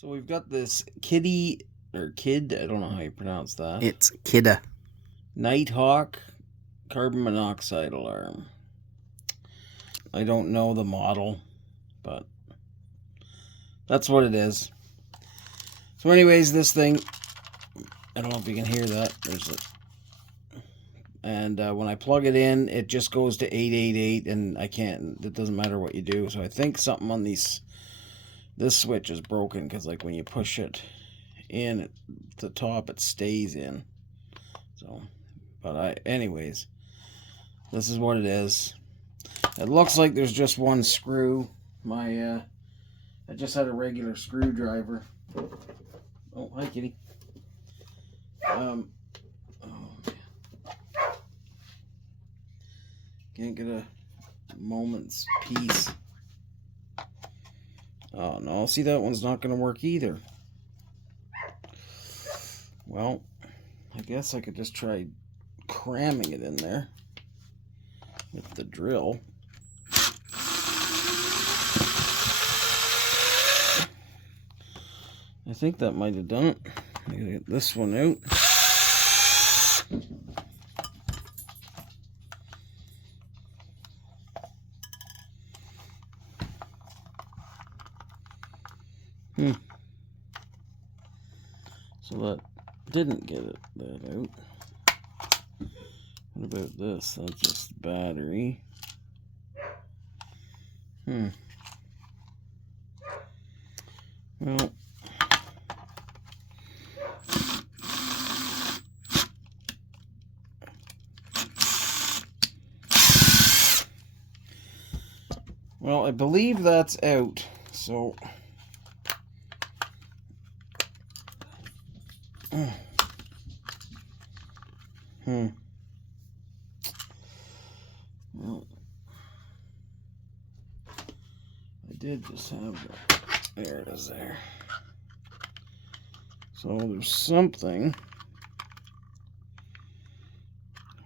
So we've got this Kidde, or Kid, I don't know how you pronounce that. It's Kidde Nighthawk carbon monoxide alarm. I don't know the model, but that's what it is. So anyways, this thing, I don't know if you can hear that. There's a, and when I plug it in, it just goes to 888, and I can't, it doesn't matter what you do. So I think something on this switch is broken, because like when you push it in at the top, it stays in. So, but anyways, this is what it is. It looks like there's just one screw. I just had a regular screwdriver. Oh, hi, kitty. Oh man, can't get a moment's peace. Oh no, see, that one's not gonna work either. Well, I guess I could just try cramming it in there with the drill. I think that might have done it. I gotta get this one out. So that didn't get that out. What about this? That's just battery. Well, I believe that's out. So well, I did just have that. There it is there. So there's something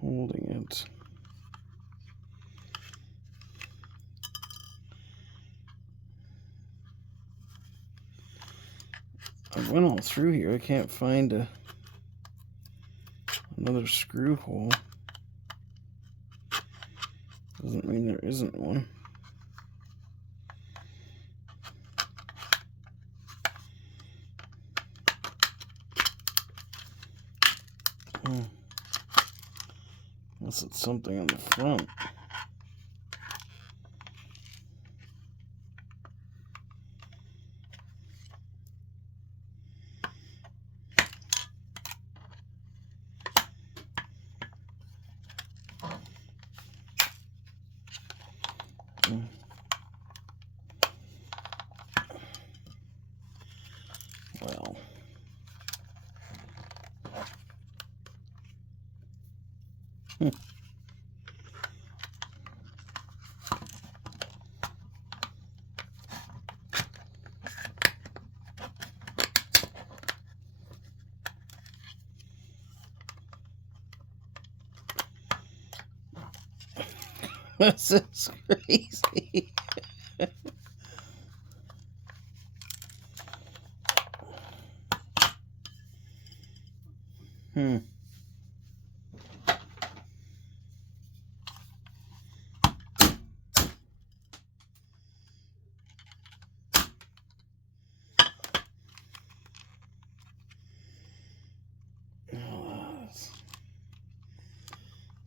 holding it. I went all through here. I can't find another screw hole. Doesn't mean there isn't one. Unless it's something on the front. Well, this is crazy.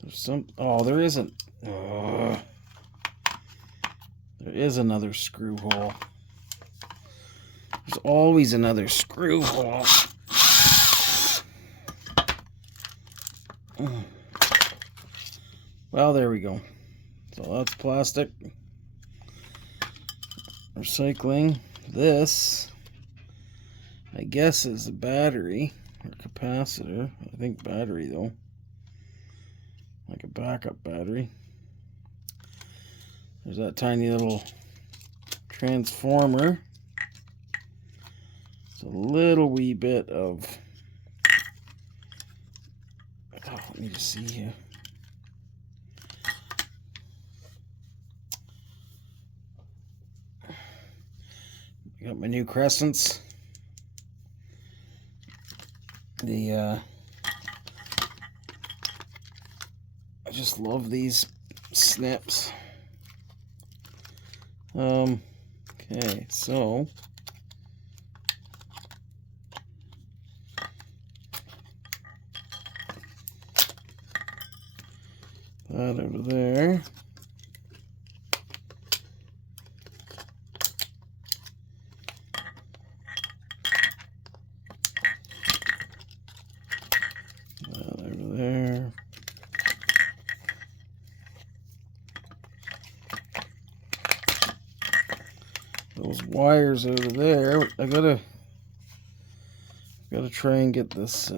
There's some. Oh, there isn't. There is another screw hole. There's always another screw hole. Well, there we go. So that's plastic. Recycling. This, I guess, is a battery or capacitor. I think battery, though. Like a backup battery. There's that tiny little transformer. It's a little wee bit of... Oh, let me just see here. I got my new crescents. I just love these snips. Okay, so that over there. That over there. Those wires over there. I gotta try and get this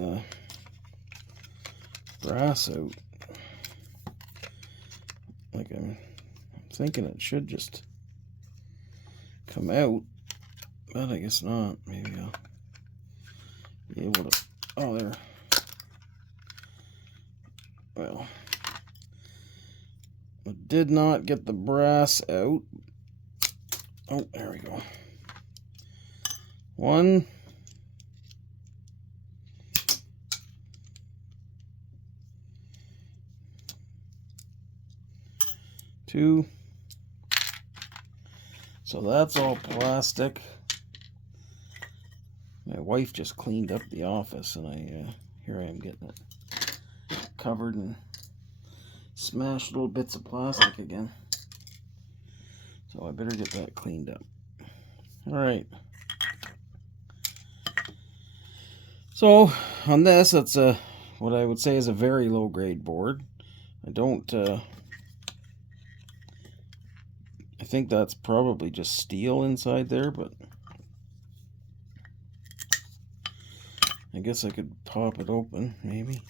brass out. Like I'm thinking it should just come out, but I guess not. Maybe I'll be able to. Oh, there. Well, I did not get the brass out. Oh, there we go. 1, 2. So that's all plastic. My wife just cleaned up the office, and here I am getting it covered in smashed little bits of plastic again. So I better get that cleaned up. All right. So on this, that's what I would say is a very low grade board. I don't. I think that's probably just steel inside there, but I guess I could pop it open, maybe.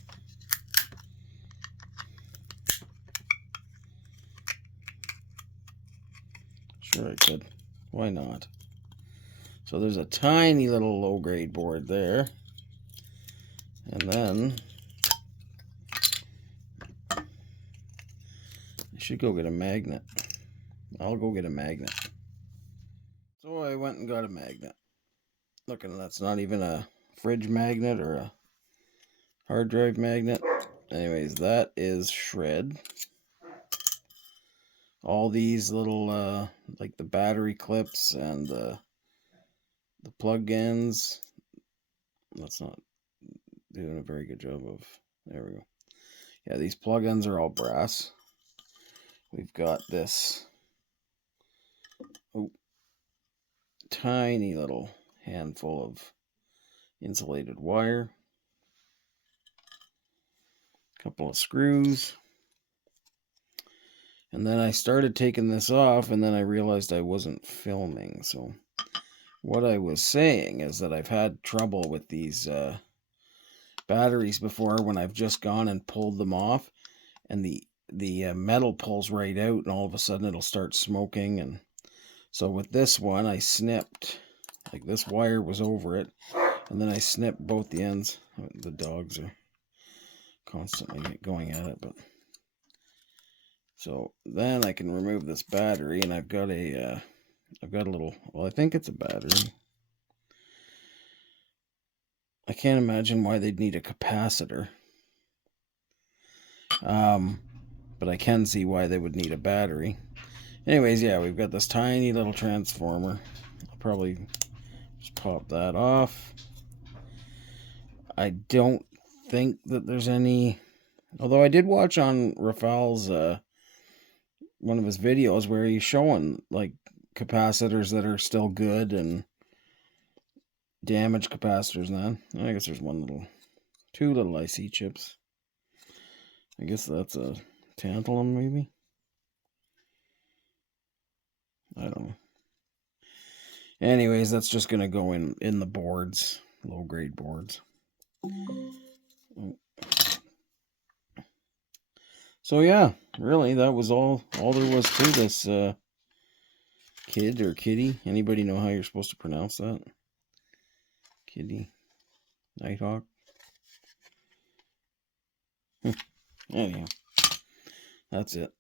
Sure I could. Why not? So there's a tiny little low-grade board there. And then I should go get a magnet. I'll go get a magnet. So I went and got a magnet. Look, and that's not even a fridge magnet or a hard drive magnet. Anyways, that is shred. All these little like the battery clips and the plug-ins. That's not doing a very good job of. There we go. Yeah, these plug-ins are all brass. We've got this tiny little handful of insulated wire, a couple of screws, and then I started taking this off, and then I realized I wasn't filming. So what I was saying is that I've had trouble with these batteries before when I've just gone and pulled them off, and the metal pulls right out, and all of a sudden it'll start smoking. And so with this one, I snipped, like this wire was over it, and then I snipped both the ends. The dogs are constantly going at it, but so then I can remove this battery, and I've got a little, well, I think it's a battery. I can't imagine why they'd need a capacitor. But I can see why they would need a battery. Anyways, yeah, we've got this tiny little transformer. I'll probably just pop that off. I don't think that there's any, although I did watch on Rafal's one of his videos where he's showing like capacitors that are still good and damaged capacitors. And that, I guess there's two little IC chips. I guess that's a tantalum, maybe. I don't know. Anyways, that's just gonna go in the boards, low grade boards. So yeah, really, that was all there was to this Kidde or Kidde. Anybody know how you're supposed to pronounce that? Kidde Nighthawk. Anyhow, that's it.